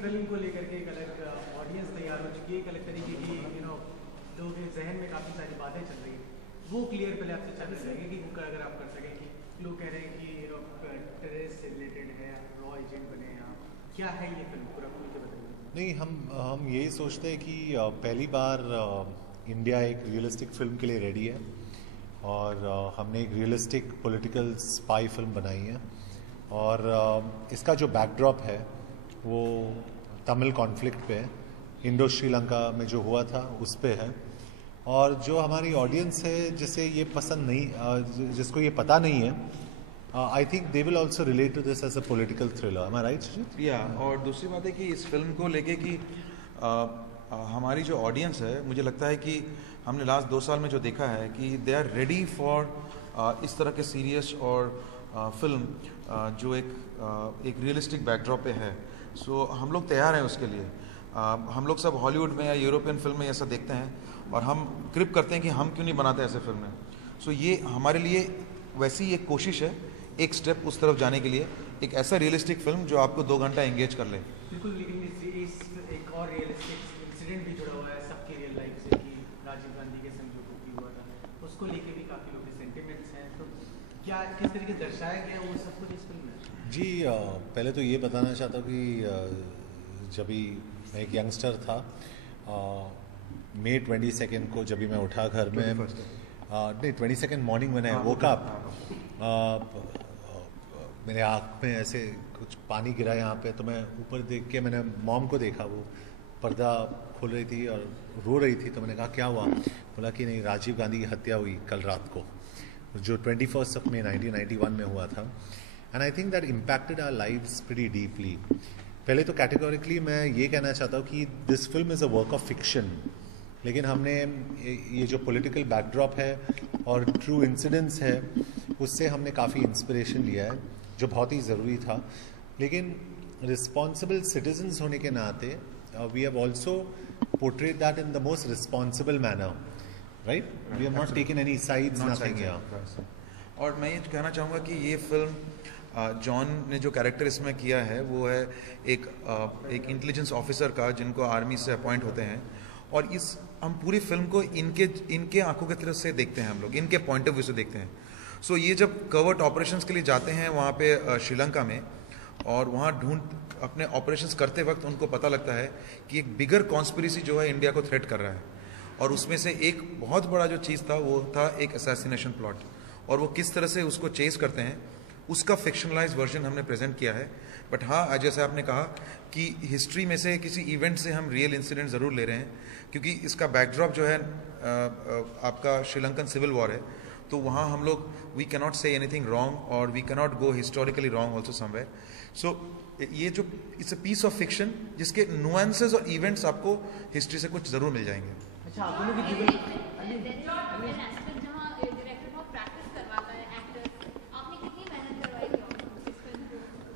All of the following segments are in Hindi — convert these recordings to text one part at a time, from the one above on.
फिल्म को लेकर के एक अलग ऑडियंस तैयार हो चुकी है, एक अलग तरीके की लोगों के जहन में काफ़ी सारी बातें चल रही हैं। वो क्लियर पहले आपसे जानना चाहेंगे कि उनका अगर आप कर सकें कि लोग कह रहे हैं कि टेररिस्ट से रिलेटेड है, रॉ एजेंट बने हैं आप, क्या है ये फिल्म पूरा खुल के बताइए। नहीं, हम यही सोचते हैं कि पहली बार इंडिया एक रियलिस्टिक फिल्म के लिए रेडी है और हमने एक रियलिस्टिक पॉलिटिकल स्पाई फिल्म बनाई है और इसका जो बैकड्रॉप है वो तमिल कॉन्फ्लिक्ट पे है, इंडो श्रीलंका में जो हुआ था उस पे है। और जो हमारी ऑडियंस है जिसे ये पसंद नहीं, जिसको ये पता नहीं है, I think they will also relate to this as a political thriller. Am I right Sujit? या और दूसरी बात है कि इस फिल्म को लेके कि हमारी जो ऑडियंस है, मुझे लगता है कि हमने लास्ट 2 साल में जो देखा है कि दे आर रेडी फॉर इस तरह के सीरियस और फिल्म जो एक रियलिस्टिक बैकड्रॉप पे है। सो हम लोग तैयार हैं उसके लिए। हम लोग सब हॉलीवुड में या यूरोपियन फिल्म में ऐसा देखते हैं और हम क्रिप करते हैं कि हम क्यों नहीं बनाते ऐसे फिल्में। सो ये हमारे लिए वैसी एक कोशिश है, एक स्टेप उस तरफ जाने के लिए, एक ऐसा रियलिस्टिक फिल्म जो आपको 2 घंटा एंगेज कर ले। बिल्कुल, लेकिन इस एक और रियलिस्टिक इंसिडेंट भी जुड़ा हुआ है सबकी रियल लाइफ से कि राजीव गांधी के संग जो कुछ भी हुआ था, उसको लेके भी काफ़ी लोग के सेंटिमेंट्स हैं। तो क्या किस तरीके से दर्शाया गया वो सब कुछ इस फिल्म में? जी, पहले तो ये बताना चाहता हूँ कि जब भी मैं एक यंगस्टर था, मई 22 को जब भी मैं उठा घर में, नहीं 22 मॉर्निंग मैंने वोक अप, मेरे आँख में ऐसे कुछ पानी गिरा यहाँ पे, तो मैं ऊपर देख के मैंने मॉम को देखा, वो पर्दा खोल रही थी और रो रही थी। तो मैंने कहा क्या हुआ? बोला कि नहीं, राजीव गांधी की हत्या हुई कल रात को, जो 21 मई 1991 में हुआ था। And I think that impacted our lives pretty deeply. पहले तो कैटेगोरिकली मैं ये कहना चाहता हूँ कि this film is a work of fiction, लेकिन हमने ये जो पॉलिटिकल बैकड्रॉप है और ट्रू इंसिडेंट्स है उससे हमने काफ़ी इंस्पिरेशन लिया है, जो बहुत ही ज़रूरी था। लेकिन रिस्पॉन्सिबल सिटीजन्स होने के नाते we have also portrait that in the most responsible manner, right? We have not taken any sides, nothing here. और मैं ये कहना चाहूँगा कि ये फिल्म जॉन ने जो कैरेक्टर इसमें किया है वो है एक इंटेलिजेंस ऑफिसर का, जिनको आर्मी से अपॉइंट होते हैं। और हम पूरी फिल्म को इनके आंखों की तरफ से देखते हैं, हम लोग इनके पॉइंट ऑफ व्यू से देखते हैं। सो ये जब कवर्ट ऑपरेशंस के लिए जाते हैं वहाँ पे श्रीलंका में, और वहाँ अपने ऑपरेशंस करते वक्त उनको पता लगता है कि एक बिगर कॉन्स्पिरेसी जो है इंडिया को थ्रेट कर रहा है, और उसमें से एक बहुत बड़ा जो चीज़ था वो था एक असैसिनेशन प्लॉट, और वो किस तरह से उसको चेस करते हैं उसका फिक्शनलाइज वर्जन हमने प्रेजेंट किया है। बट हाँ, जैसे आपने कहा कि हिस्ट्री में से किसी इवेंट से हम रियल इंसिडेंट ज़रूर ले रहे हैं, क्योंकि इसका बैकड्रॉप जो है आपका श्रीलंकन सिविल वॉर है। तो वहाँ हम लोग we cannot say anything wrong और we cannot go historically wrong also somewhere. So ये जो it's a piece of fiction जिसके नुआंसेस और इवेंट्स आपको हिस्ट्री से कुछ ज़रूर मिल जाएंगे। अच्छा, आप दोनों की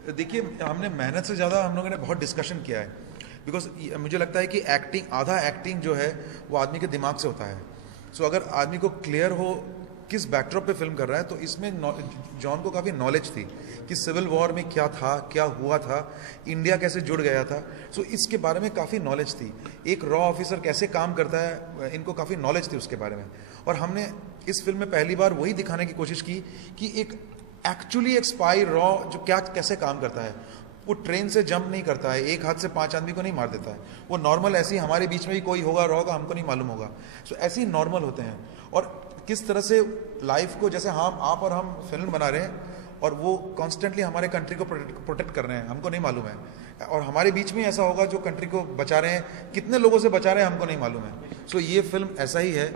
देखिए, हमने मेहनत से ज़्यादा हम लोगों ने बहुत डिस्कशन किया है, बिकॉज मुझे लगता है कि आधा एक्टिंग जो है वो आदमी के दिमाग से होता है। सो अगर आदमी को क्लियर हो किस बैकड्रॉप पे फिल्म कर रहा है, तो इसमें जॉन को काफ़ी नॉलेज थी कि सिविल वॉर में क्या था, क्या हुआ था, इंडिया कैसे जुड़ गया था। सो इसके बारे में काफ़ी नॉलेज थी, एक रॉ ऑफिसर कैसे काम करता है, इनको काफ़ी नॉलेज थी उसके बारे में। और हमने इस फिल्म में पहली बार वही दिखाने की कोशिश की कि एक एक्चुअली एक स्पाई रॉ जो कैसे काम करता है। वो ट्रेन से जंप नहीं करता है, एक हाथ से 5 आदमी को नहीं मार देता है। वो नॉर्मल ऐसे ही हमारे बीच में भी कोई होगा रॉ का, हमको नहीं मालूम होगा। सो ऐसे ही नॉर्मल होते हैं। और किस तरह से लाइफ को, जैसे हम आप और हम फिल्म बना रहे हैं और वो कॉन्स्टेंटली हमारे कंट्री को प्रोटेक्ट कर रहे हैं, हमको नहीं मालूम है। और हमारे बीच में ऐसा होगा जो कंट्री को बचा रहे हैं, कितने लोगों से बचा रहे हैं हमको नहीं मालूम है। सो ये फिल्म ऐसा ही है।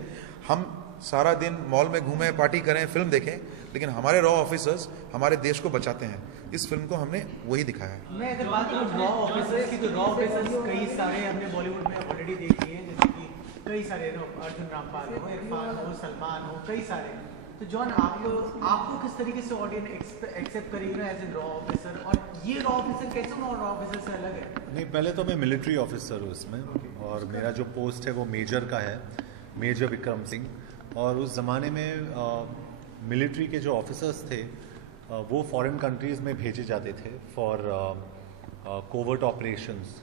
हम सारा दिन मॉल में घूमें, पार्टी करें, फिल्म देखें, लेकिन हमारे रॉ ऑफिसर्स हमारे देश को बचाते हैं। इस फिल्म को हमने वही दिखाया है। मैं अगर बात करूँ रॉ ऑफिसर्स की, तो रॉ ऑफिसर्स कई सारे हमने बॉलीवुड में ऑलरेडी देख लिए हैं, जैसे कि कई सारे अर्जुन रामपाल हो, इरफान हो, सलमान हो, कई सारे। तो जॉन, आपको किस तरीके से ऑडियंस एक्सेप्ट करेगी ना एज ए रॉ ऑफिसर, और ये रॉ ऑफिसर कैसे रॉ ऑफिसर से अलग है? नहीं, पहले तो मैं मिलिट्री ऑफिसर हूँ इसमें, और मेरा जो पोस्ट है वो मेजर का है, मेजर विक्रम सिंह। और उस ज़माने में मिलिट्री के जो ऑफिसर्स थे वो फॉरेन कंट्रीज़ में भेजे जाते थे फॉर कोवर्ट ऑपरेशंस।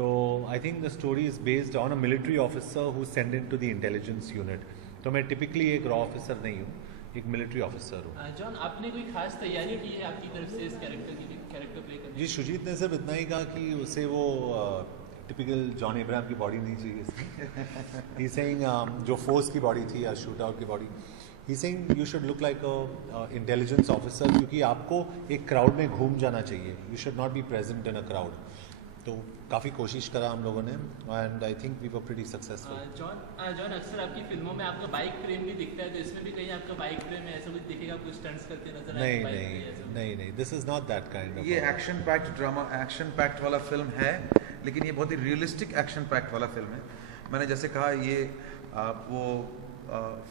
तो I think the story is based on a military officer who send in to the intelligence unit. तो मैं टिपिकली एक रॉ ऑफिसर नहीं हूँ, एक मिलिट्री ऑफिसर हूँ। जॉन, आपने कोई खास तैयारी की है आपकी तरफ से इस कैरेक्टर प्ले करने जी, शुजीत ने सिर्फ इतना ही कहा कि उसे वो टिपिकल जॉन इब्राहिम की बॉडी नहीं चाहिए इसमें। ही सेइंग जो फोर्स की बॉडी थी या शूट आउट की body, he saying you should look like a intelligence officer, क्योंकि आपको एक क्राउड में घूम जाना चाहिए, you should not be present in a crowd. तो काफ़ी कोशिश करा हम लोगों ने and I think we were pretty successful. John, अक्सर आपकी फिल्मों में आपका बाइक फ्रेम भी दिखता है, तो इसमें भी कहीं आपका बाइक फ्रेम है, ऐसा कुछ दिखेगा, कुछ स्टंट्स करते नजर आए? नहीं, this is not that kind of. ये action packed drama, action packed वाला फिल्म है, लेकिन ये बहुत ही रियलिस्टिक एक्शन पैक्ड वाला फिल्म है। मैंने जैसे कहा, ये वो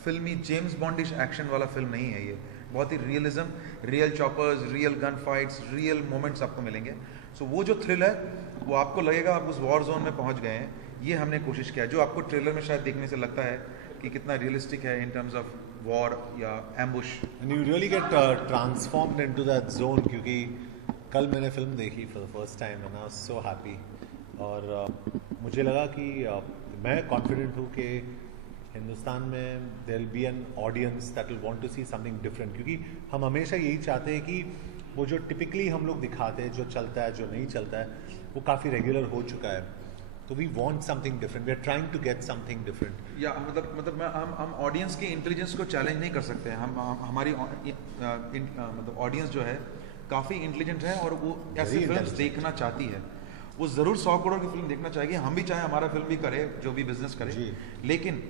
फिल्मी जेम्स बॉन्डिश एक्शन वाला फिल्म नहीं है। ये बहुत ही realism, real choppers, real gun fights, real moments आपको मिलेंगे। सो वो जो थ्रिल है वो आपको लगेगा आप उस वॉर जोन में पहुंच गए हैं। ये हमने कोशिश किया है, जो आपको ट्रेलर में शायद देखने से लगता है कि कितना रियलिस्टिक है इन टर्म्स ऑफ वॉर या ambush. And you really get transformed into that zone, क्योंकि कल मैंने फिल्म देखी for the first time and I was so happy. और मुझे लगा कि मैं कॉन्फिडेंट हूँ कि हिंदुस्तान में there will be an audience that will want to see something different, क्योंकि हम हमेशा यही चाहते हैं कि वो जो टिपिकली हम लोग दिखाते हैं, जो चलता है, जो नहीं चलता है, वो काफ़ी रेगुलर हो चुका है। तो we want something different, we are trying to get something different. या मतलब हम ऑडियंस के इंटेलिजेंस को चैलेंज नहीं कर सकते हैं। हमारी मतलब ऑडियंस जो है काफ़ी इंटेलिजेंट है और वो ऐसी फिल्म देखना चाहती है। वो ज़रूर 100 करोड़ की फिल्म देखना चाहेगी, हम भी चाहे हमारा फिल्म भी करे, जो भी बिजनेस करे, लेकिन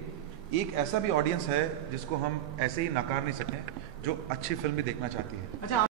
एक ऐसा भी ऑडियंस है जिसको हम ऐसे ही नकार नहीं सकते, जो अच्छी फिल्म भी देखना चाहती है। अच्छा,